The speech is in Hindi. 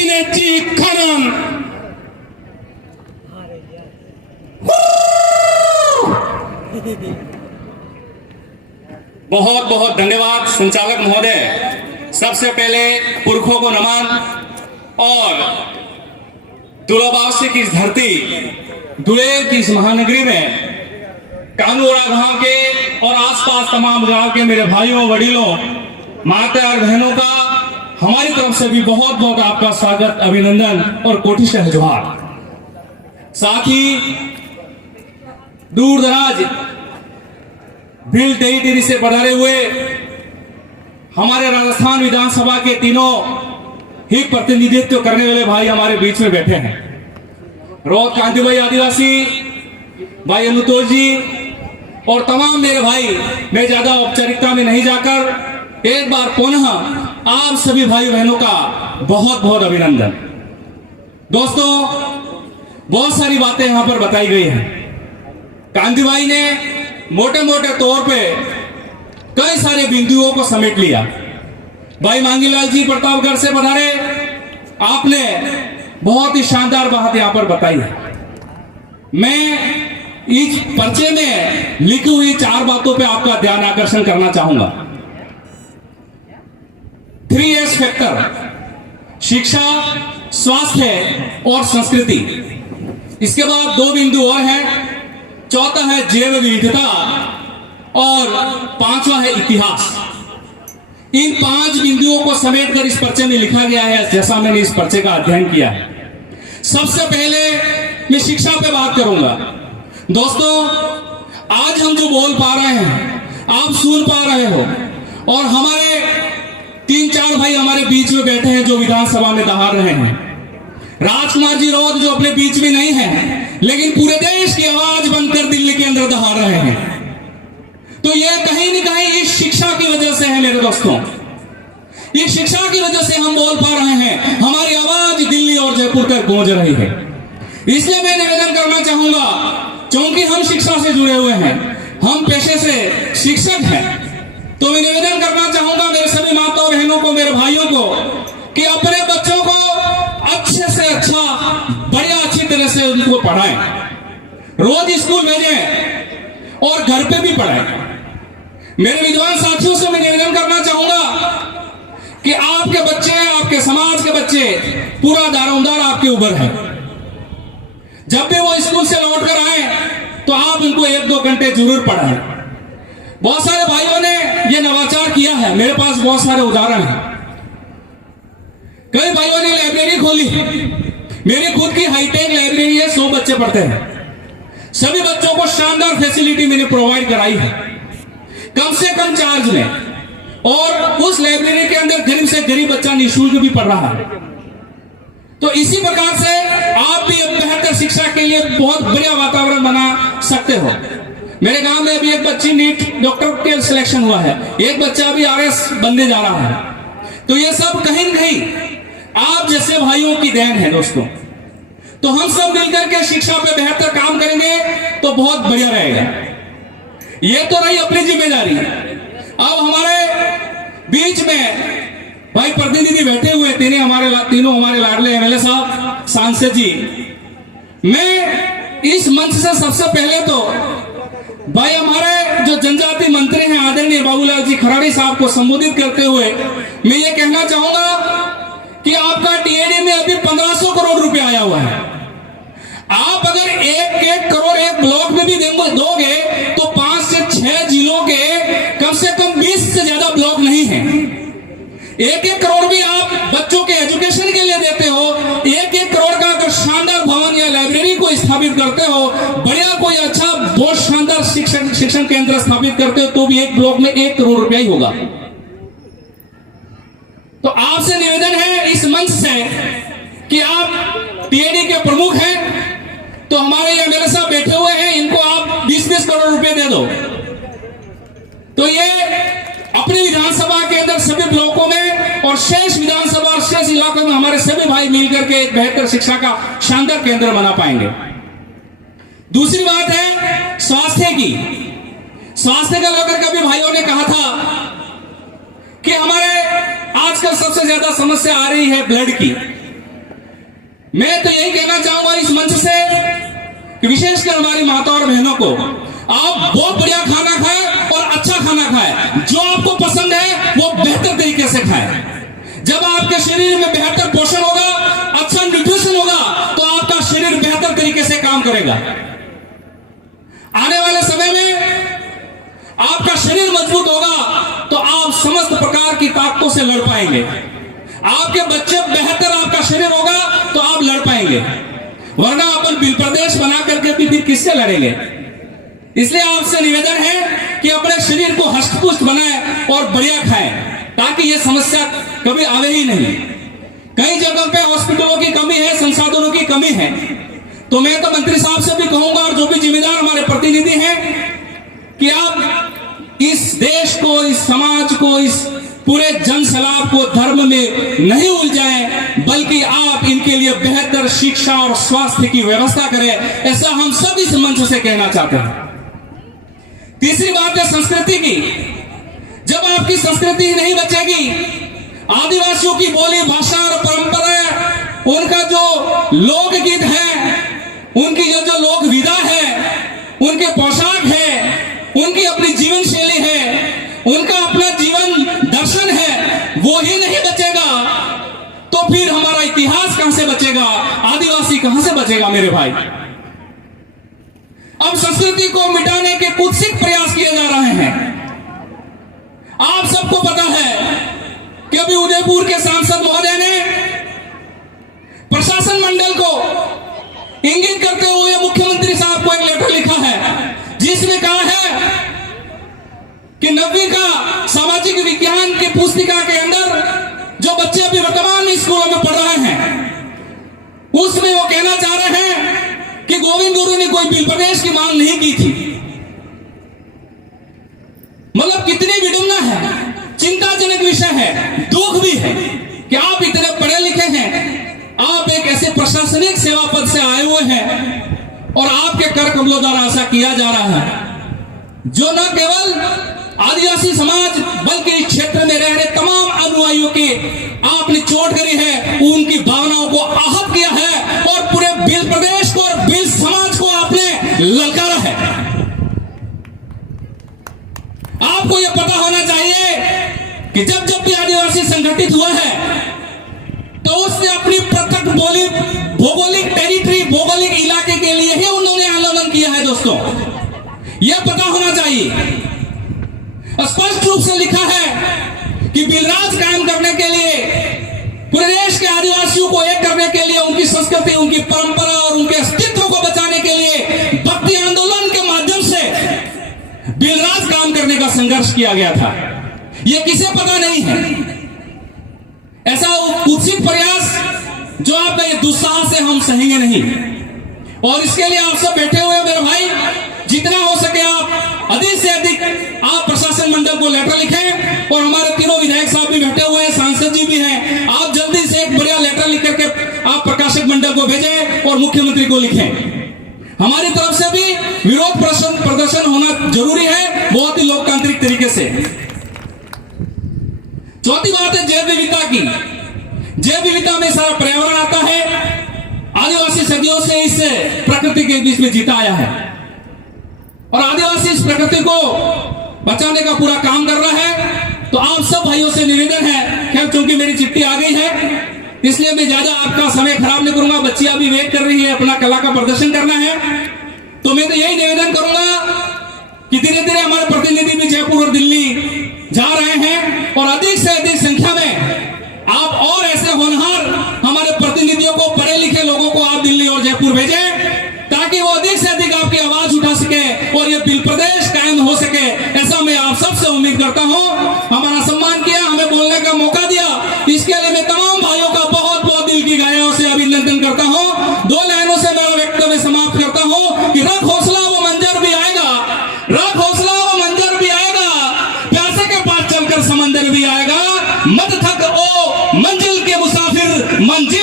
नेट्टी खनन बहुत बहुत धन्यवाद संचालक महोदय। सबसे पहले पुरखों को नमन और दुलाबासी की धरती दुलेर की इस महानगरी में कानूरा गांव के और आसपास तमाम गांव के मेरे भाइयों वडीलों माता और बहनों का हमारी तरफ से भी बहुत बहुत आपका स्वागत अभिनंदन और कोटिशः जोहार। साथ ही दूर दराज भील टेरिटरी से पधारे हुए हमारे राजस्थान विधानसभा के तीनों ही प्रतिनिधित्व करने वाले भाई हमारे बीच में बैठे हैं। रोहत कांति भाई आदिवासी, भाई अनुतोष जी और तमाम मेरे भाई, मैं ज्यादा औपचारिकता में नहीं जाकर एक बार पुनः आप सभी भाई बहनों का बहुत बहुत अभिनंदन। दोस्तों, बहुत सारी बातें यहां पर बताई गई हैं। कांति भाई ने मोटे मोटे तौर पे कई सारे बिंदुओं को समेट लिया। भाई मांगीलाल जी प्रतापगढ़ से पधारे, आपने बहुत ही शानदार बात यहां पर बताई है। मैं इस पर्चे में लिखी हुई 4 बातों पे आपका ध्यान आकर्षण करना चाहूंगा। 3S फैक्टर, शिक्षा, स्वास्थ्य और संस्कृति। इसके बाद 2 बिंदु और हैं। चौथा है जैव विविधता और 5वां है इतिहास। इन 5 बिंदुओं को समेटकर इस पर्चे में लिखा गया है, जैसा मैंने इस पर्चे का अध्ययन किया है। सबसे पहले मैं शिक्षा पे बात करूंगा। दोस्तों, आज हम जो बोल पा रहे हैं, आप सुन पा रहे हो, और हमारे 3-4 भाई हमारे बीच में बैठे हैं जो विधानसभा में दहाड़ रहे हैं। राजकुमार जी रोहत जो अपने बीच में नहीं है, लेकिन पूरे देश की आवाज बनकर दिल्ली के अंदर दहाड़ रहे हैं। तो ये कहीं न कहीं इस शिक्षा की वजह से है मेरे दोस्तों। इस शिक्षा की वजह से हम बोल पा रहे हैं, हमारी आवाज दिल्ली और जयपुर तक गूंज रही है। इसलिए मैं निवेदन करना चाहूंगा, क्योंकि हम शिक्षा से जुड़े हुए हैं, हम पेशे से शिक्षक हैं, तो मैं निवेदन करना चाहूंगा मेरे सभी माताओं बहनों को, मेरे भाइयों को, कि अपने बच्चों को अच्छे से अच्छा, बढ़िया अच्छी तरह से उनको पढ़ाएं, रोज स्कूल भेजें और घर पे भी पढ़ाएं। मेरे विद्वान साथियों से मैं निवेदन करना चाहूंगा कि आपके बच्चे, आपके समाज के बच्चे पूरा दारोमदार आपके ऊपर है। जब भी वो स्कूल से लौट कर आए तो आप उनको 1-2 घंटे जरूर पढ़ाएं। बहुत सारे भाइयों ने ये नवाचार किया है, मेरे पास बहुत सारे उदाहरण हैं। कई भाइयों ने लाइब्रेरी खोली, मेरी खुद की हाईटेक लाइब्रेरी है, 100 बच्चे पढ़ते हैं। सभी बच्चों को शानदार फैसिलिटी मैंने प्रोवाइड कराई है, कम से कम चार्ज में, और उस लाइब्रेरी के अंदर गरीब से गरीब बच्चा निःशुल्क भी पढ़ रहा है। तो इसी प्रकार से आप भी बेहतर शिक्षा के लिए बहुत बढ़िया वातावरण बना सकते हो। मेरे गांव में अभी एक बच्ची नीट डॉक्टर के सिलेक्शन हुआ है, एक बच्चा अभी RS बनने जा रहा है। तो ये सब कहीं न कहीं आप जैसे भाइयों की देन है दोस्तों। तो हम सब मिलकर के शिक्षा पे बेहतर काम करेंगे तो बहुत बढ़िया रहेगा। ये तो रही अपनी जिम्मेदारी। अब हमारे बीच में भाई प्रतिनिधि बैठे हुए, तीनों हमारे लाडले MLA साहब, सांसद जी। मैं इस मंच से सबसे पहले तो भाई हमारे जो जनजाति मंत्री हैं आदरणीय बाबूलाल जी खराड़ी साहब को संबोधित करते हुए मैं ये कहना चाहूंगा कि आपका TAD में अभी 1500 करोड़ रुपए आया हुआ है। आप अगर 1-1 करोड़ एक ब्लॉक में भी दोगे तो 5 से 6 जिलों के कम से कम 20 से ज्यादा ब्लॉक नहीं है। 1-1 करोड़ भी आप बच्चों के एजुकेशन के लिए देते हो। 1-1 करोड़ का अगर शानदार भवन या लाइब्रेरी को स्थापित करते हो, बढ़िया कोई अच्छा बहुत शानदार शिक्षण केंद्र स्थापित करते हो, तो भी एक ब्लॉक में 1 करोड़ रुपया ही होगा। तो आपसे निवेदन है इस मंच से कि आप TAD के प्रमुख हैं, तो हमारे ये MLA साहब बैठे हुए हैं, इनको आप 20-20 करोड़ रुपए दे दो। तो ये अपनी विधानसभा के अंदर सभी ब्लॉकों में और शेष विधानसभा और शेष इलाकों में हमारे सभी भाई मिलकर के एक बेहतर शिक्षा का शानदार केंद्र बना पाएंगे। दूसरी बात है स्वास्थ्य की। स्वास्थ्य का लेकर कभी भाइयों ने कहा था कि हमारे आजकल सबसे ज्यादा समस्या आ रही है ब्लड की। मैं तो यही कहना चाहूंगा इस मंच से कि विशेषकर हमारी माता और बहनों को, आप बहुत बढ़िया खाना खाएं और अच्छा खाना खाएं। जो आपको पसंद है वो बेहतर तरीके से खाएं। जब आपके शरीर में बेहतर पोषण होगा, अच्छा न्यूट्रिशन होगा, तो आपका शरीर बेहतर तरीके से काम करेगा। आने वाले समय में आपका शरीर मजबूत होगा तो आप समस्त प्रकार की ताकतों से लड़ पाएंगे। आपके बच्चे बेहतर, आपका शरीर होगा तो आप लड़ पाएंगे, वरना अपन बिल प्रदेश बना करके भी फिर किससे लड़ेंगे। इसलिए आपसे निवेदन है कि अपने शरीर को हष्ट-पुष्ट बनाएं और बढ़िया खाएं, ताकि यह समस्या कभी आवे ही नहीं। कई जगह पे हॉस्पिटलों की कमी है, संसाधनों की कमी है, तो मैं तो मंत्री साहब से भी कहूंगा और जो भी जिम्मेदार हमारे प्रतिनिधि हैं कि आप इस देश को, इस समाज को, इस पूरे जन सलाब को धर्म में नहीं उलझाएं, बल्कि आप इनके लिए बेहतर शिक्षा और स्वास्थ्य की व्यवस्था करें। ऐसा हम सब इस मंच से कहना चाहते हैं। तीसरी बात है संस्कृति की। जब आपकी संस्कृति ही नहीं बचेगी, आदिवासियों की बोली, भाषा और परंपरा, उनका जो लोकगीत है, उनकी जो लोक विधा है, उनके पोशाक है, उनकी अपनी जीवन शैली है, उनका अपना जीवन दर्शन है, वो ही नहीं बचेगा तो फिर हमारा इतिहास कहां से बचेगा, आदिवासी कहां से बचेगा मेरे भाई। अब संस्कृति को मिटाने के कुत्सित प्रयास किए जा रहे हैं। आप सबको पता है कि अभी उदयपुर के सांसद महोदय ने प्रशासन मंडल को इंगित करते हुए मुख्यमंत्री साहब को एक लेटर लिखा है, जिसमें कहा है कि 9वीं का सामाजिक विज्ञान की पुस्तिका के अंदर जो बच्चे अभी वर्तमान में स्कूलों में पढ़ रहे हैं, उसमें वो कहना चाह रहे हैं कि गोविंद गुरु ने कोई बिल प्रदेश की मांग नहीं की थी। मतलब कितनी विडंबना है, चिंताजनक विषय है, दुख भी है कि आप इतने पढ़े लिखे हैं, आप एक ऐसे प्रशासनिक सेवा पद से आए हुए हैं और आपके कर कमलों द्वारा ऐसा किया जा रहा है, जो न केवल आदिवासी समाज बल्कि इस क्षेत्र में रह रहे तमाम अनुयायियों की आपने चोट करी है, उनकी भावनाओं को आहत किया है और पूरे बिल प्रदेश को और बिल समाज को आपने ललकारा है। आपको यह पता होना चाहिए कि जब जब भी आदिवासी संगठित हुआ है तो उसने अपनी पृथक बोली, भौगोलिक टेरिटरी, भौगोलिक इलाके के लिए ही उन्होंने आंदोलन किया है। दोस्तों, यह पता होना चाहिए। स्पष्ट रूप से लिखा है कि बिलराज कायम करने के लिए, पूरे देश के आदिवासियों को एक करने के लिए, उनकी संस्कृति, उनकी परंपरा और उनके अस्तित्व को बचाने के लिए भक्ति आंदोलन के माध्यम से बिलराज काम करने का संघर्ष किया गया था। यह किसे पता नहीं है। ऐसा कुत्सित प्रयास जो आपका ये दुस्साहस से हम सहेंगे नहीं, और इसके लिए आप सब बैठे हुए मेरे भाई, जितना हो सके आप अधिक से अधिक आप प्रशासन मंडल को लेटर लिखें, और हमारे तीनों विधायक साहब भी बैठे हुए हैं, सांसद जी भी हैं, आप जल्दी से एक बढ़िया लेटर लिख करके आप प्रकाशक मंडल को भेजें और मुख्यमंत्री को लिखें। हमारी तरफ से भी विरोध प्रदर्शन होना जरूरी है, बहुत ही लोकतांत्रिक तरीके से। चौथी बात है जैव विविधता की। जैव विविधता में सारा पर्यावरण आता है। आदिवासी सदियों से इस प्रकृति के बीच में जीता आया है और आदिवासी इस प्रकृति को बचाने का पूरा काम कर रहा है। तो आप सब भाइयों से निवेदन है, खैर चूंकि मेरी चिट्ठी आ गई है इसलिए मैं ज्यादा आपका समय खराब नहीं करूंगा, बच्चियां भी वेट कर रही है, अपना कला का प्रदर्शन करना है। तो मैं तो यही निवेदन करूंगा कि धीरे धीरे हमारे प्रतिनिधि भी जयपुर और दिल्ली जा रहे हैं और अधिक से अधिक संख्या में आप और ऐसे होनहार हमारे प्रतिनिधियों को, पढ़े लिखे लोगों को आप दिल्ली और जयपुर भेजें, ताकि वो अधिक से अधिक आपकी आवाज उठा सके और ये बिल प्रदेश कायम हो सके। ऐसा मैं आप सबसे उम्मीद करता हूं। हमारा सम्मान किया, हमें बोलने का मौका दिया, इसके लिए मैं तमाम भाइयों का बहुत बहुत दिल की गहराइयों से अभिनंदन करता हूं। 2 लाइनों से मेरा वक्तव्य समाप्त करता हूं कि रख हौसला वो मंजर भी आएगा, रख हौसला वो मंजर भी आएगा, प्यासे के पास चलकर समंदर भी आएगा, मत थक ओ मंजिल के मुसाफिर, मंजिल